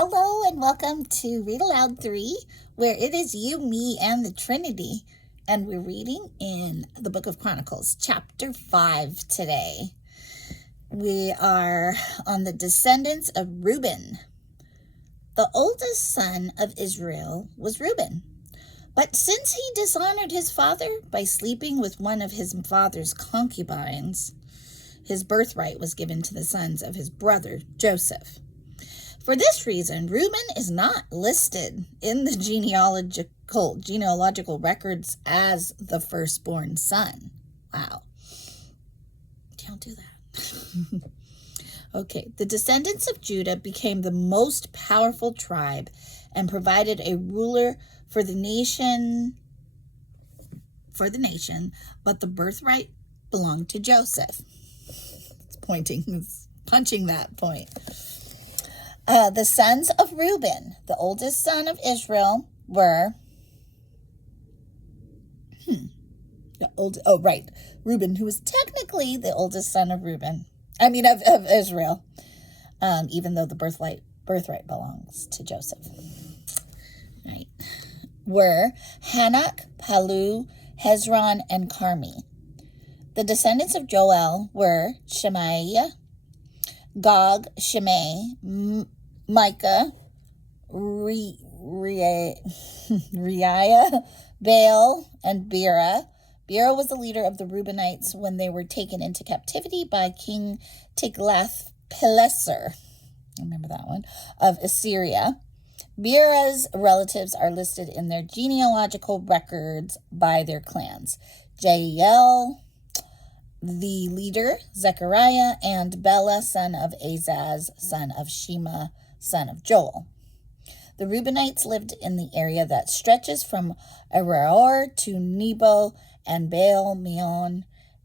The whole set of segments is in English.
Hello and welcome to Read Aloud 3, where it is you, me, and the Trinity. And we're reading in the book of Chronicles, chapter 5 today. We are on the descendants of Reuben. The oldest son of Israel was Reuben. But since he dishonored his father by sleeping with one of his father's concubines, his birthright was given to the sons of his brother Joseph. For this reason, Reuben is not listed in the genealogical records as the firstborn son. Wow. Don't do that. Okay, the descendants of Judah became the most powerful tribe and provided a ruler for the nation, but the birthright belonged to Joseph. It's punching that point. The sons of Reuben, the oldest son of Israel, were Reuben, who was technically the oldest son of of Israel, even though the birthright belongs to Joseph. Right. Were Hanak, Palu, Hezron, and Carmi. The descendants of Joel were Shemaiah, Gog, Shimei, Micah, Reiah, Baal, and Bera. Bera was the leader of the Reubenites when they were taken into captivity by King Tiglath-Pileser, remember that one, of Assyria. Bera's relatives are listed in their genealogical records by their clans. Jael, the leader, Zechariah, and Bela, son of Azaz, son of Shema, son of Joel. The Reubenites lived in the area that stretches from Aroer to Nebo and Baal Meon,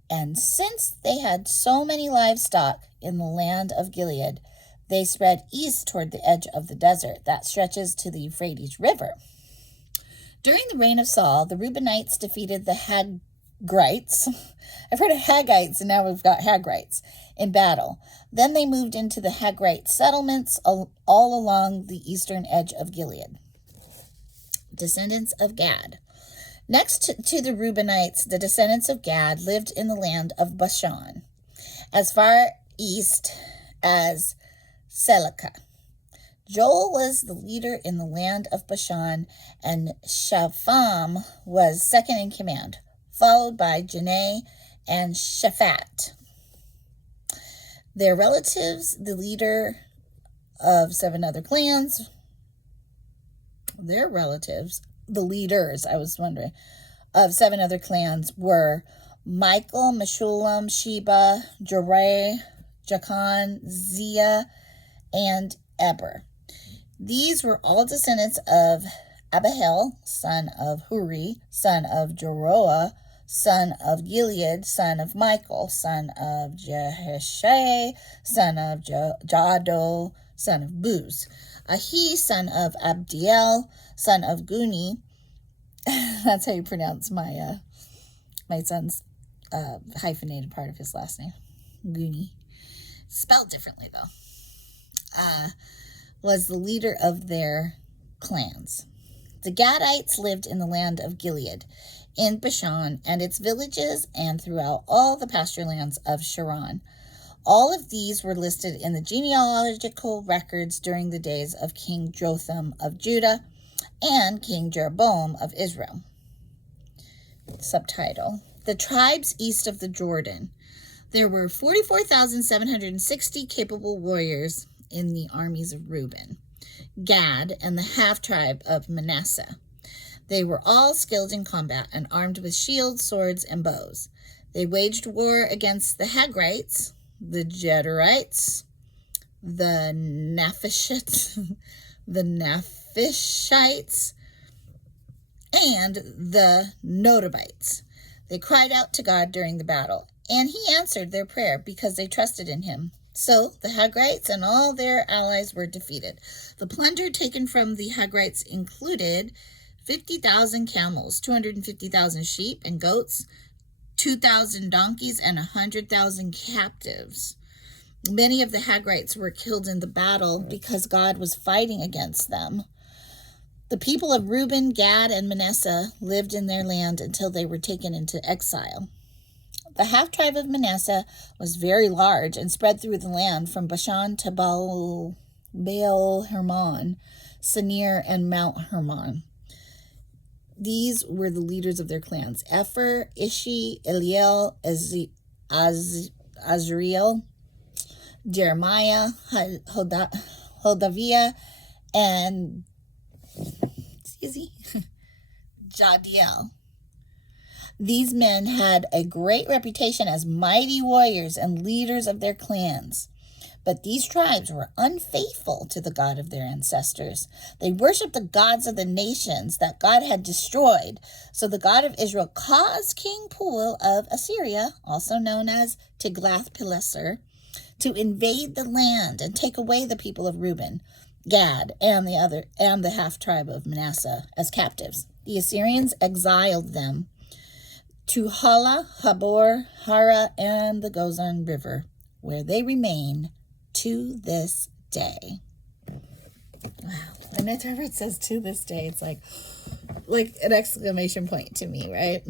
and since they had so many livestock in the land of Gilead, they spread east toward the edge of the desert that stretches to the Euphrates River. During the reign of Saul, the Reubenites defeated the Hagrites. I've heard of Haggites, and now we've got Hagrites in battle. Then they moved into the Hagrite settlements all along the eastern edge of Gilead. Descendants of Gad. Next to the Reubenites, the descendants of Gad lived in the land of Bashan, as far east as Selecah. Joel was the leader in the land of Bashan, and Shapham was second in command, followed by Janai and Shaphat. Their relatives, the leader of 7 other clans, of 7 other clans were Michael, Meshulam, Sheba, Jorai, Jachan, Zia, and Eber. These were all descendants of Abihail, son of Huri, son of Joroah, son of Gilead, son of Michael, son of Jeheshai, son of Jado, son of Buz. Ahi, son of Abdiel, son of Guni. That's how you pronounce my son's hyphenated part of his last name. Guni. Spelled differently, though. Was the leader of their clans. The Gadites lived in the land of Gilead, in Bashan and its villages, and throughout all the pasture lands of Sharon. All of these were listed in the genealogical records during the days of King Jotham of Judah and King Jeroboam of Israel. Subtitle: The tribes east of the Jordan. There were 44,760 capable warriors in the armies of Reuben, Gad, and the half-tribe of Manasseh. They were all skilled in combat and armed with shields, swords, and bows. They waged war against the Hagrites, the Jederites, the Naphishites, and the Nodabites. They cried out to God during the battle, and he answered their prayer because they trusted in him. So the Hagrites and all their allies were defeated. The plunder taken from the Hagrites included 50,000 camels, 250,000 sheep and goats, 2,000 donkeys, and 100,000 captives. Many of the Hagrites were killed in the battle because God was fighting against them. The people of Reuben, Gad, and Manasseh lived in their land until they were taken into exile. The half-tribe of Manasseh was very large and spread through the land from Bashan to Baal Hermon, Sinir, and Mount Hermon. These were the leaders of their clans: Epher, Ishi, Eliel, Azriel, Jeremiah, Hodaviah, and Jadiel. These men had a great reputation as mighty warriors and leaders of their clans. But these tribes were unfaithful to the God of their ancestors. They worshipped the gods of the nations that God had destroyed. So the God of Israel caused King Pul of Assyria, also known as Tiglath-Pileser, to invade the land and take away the people of Reuben, Gad, and the half-tribe of Manasseh as captives. The Assyrians exiled them to Hala, Habor, Hara, and the Gozan River, where they remain to this day. Wow. And whenever it says to this day, it's like an exclamation point to me, right?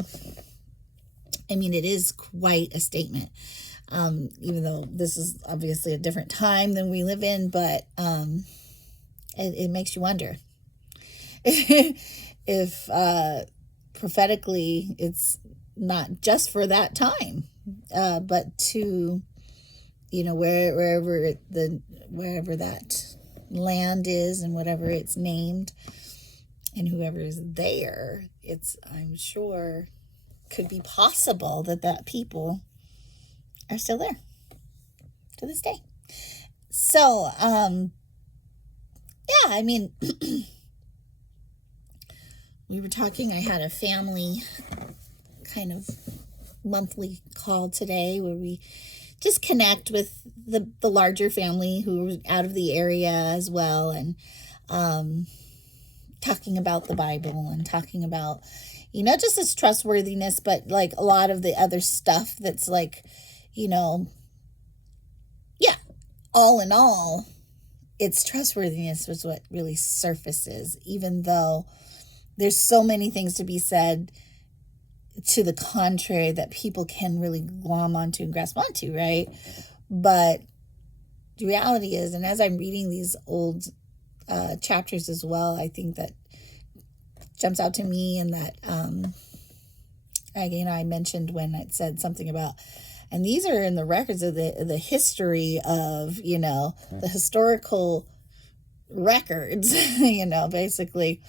I mean, it is quite a statement. Even though this is obviously a different time than we live in, but it makes you wonder if prophetically it's not just for that time, but to, wherever that land is and whatever it's named and whoever is there, I'm sure could be possible that people are still there to this day. So, yeah, I mean, we were talking, I had a family kind of monthly call today where we just connect with the larger family who are out of the area as well, and talking about the Bible and talking about, just its trustworthiness, but like a lot of the other stuff that's like, yeah, all in all, its trustworthiness was what really surfaces, even though there's so many things to be said to the contrary that people can really glom onto and grasp onto, right? But the reality is, and as I'm reading these old chapters as well, I think that jumps out to me, and that I mentioned when I said something about, and these are in the records of the history of, the historical records, basically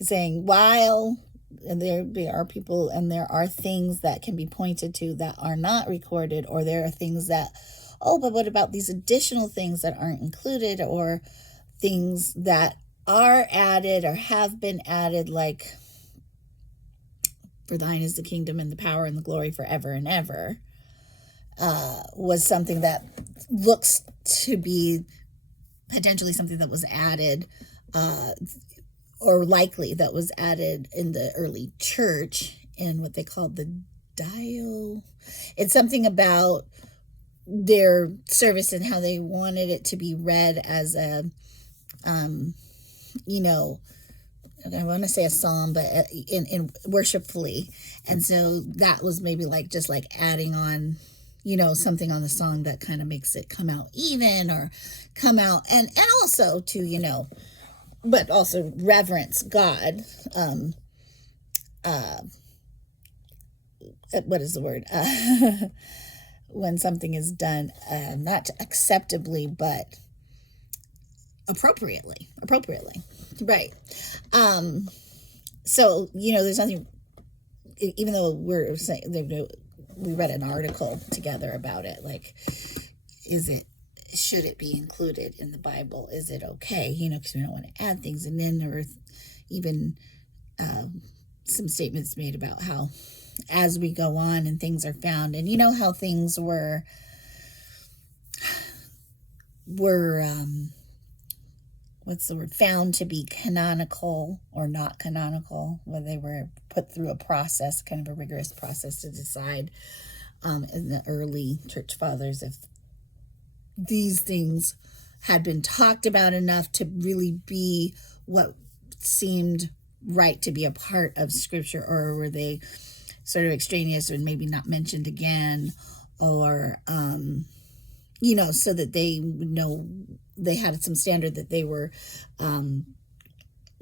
saying, while there are people and there are things that can be pointed to that are not recorded, or there are things that, but what about these additional things that aren't included, or things that are added or have been added, like, for thine is the kingdom and the power and the glory forever and ever, was something that looks to be potentially something that was added, or likely that was added in the early church in what they called the Dio. It's something about their service and how they wanted it to be read as a, I want to say a psalm, but in worshipfully. And so that was maybe just adding on, something on the song that kind of makes it come out even, or come out and also to, but also reverence God. What is the word? When something is done, not acceptably, but appropriately, right? So, there's nothing, even though we're saying, we read an article together about it, like, should it be included in the Bible? Is it okay? Because we don't want to add things. And then there were even some statements made about how as we go on and things are found, and how things were what's the word, found to be canonical or not canonical, when they were put through a process, kind of a rigorous process to decide in the early church fathers if these things had been talked about enough to really be what seemed right to be a part of Scripture, or were they sort of extraneous and maybe not mentioned again, or so that they would know they had some standard that they were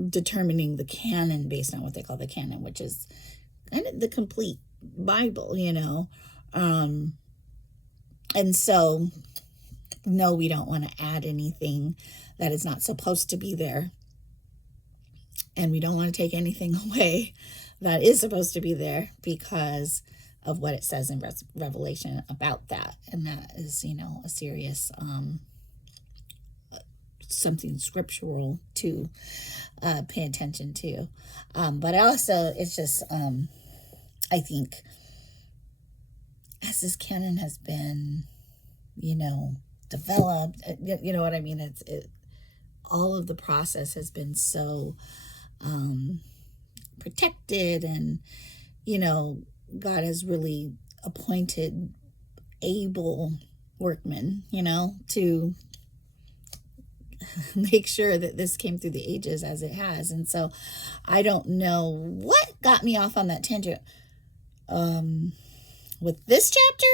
determining the canon based on what they call the canon, which is kind of the complete Bible, and so no, we don't want to add anything that is not supposed to be there, and we don't want to take anything away that is supposed to be there because of what it says in Revelation about that. And that is, a serious, something scriptural to pay attention to. But also, it's just, I think, as this canon has been, developed, you know what I mean? All of the process has been so protected, and God has really appointed able workmen to make sure that this came through the ages as it has. And so I don't know what got me off on that tangent with this chapter,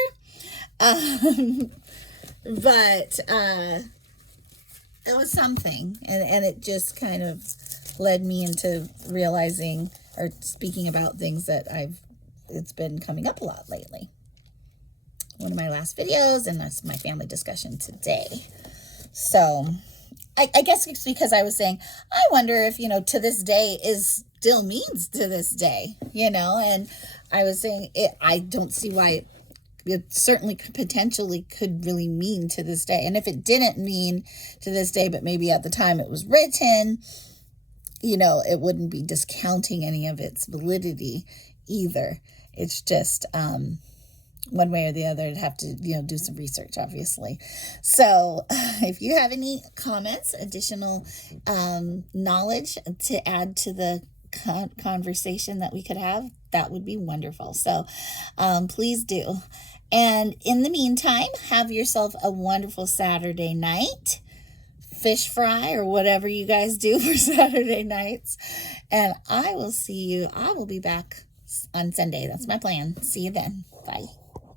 but it was something, and it just kind of led me into realizing or speaking about things that it's been coming up a lot lately. One of my last videos, and that's my family discussion today. So I guess it's because I was saying, I wonder if, to this day still means to this day, and I was saying I don't see why it certainly potentially could really mean to this day. And if it didn't mean to this day, but maybe at the time it was written, it wouldn't be discounting any of its validity either. It's just one way or the other. I'd have to, do some research, obviously. So if you have any comments, additional knowledge to add to the conversation that we could have, that would be wonderful. So please do. And in the meantime, have yourself a wonderful Saturday night. Fish fry or whatever you guys do for Saturday nights. And I will be back on Sunday. That's my plan. See you then. Bye.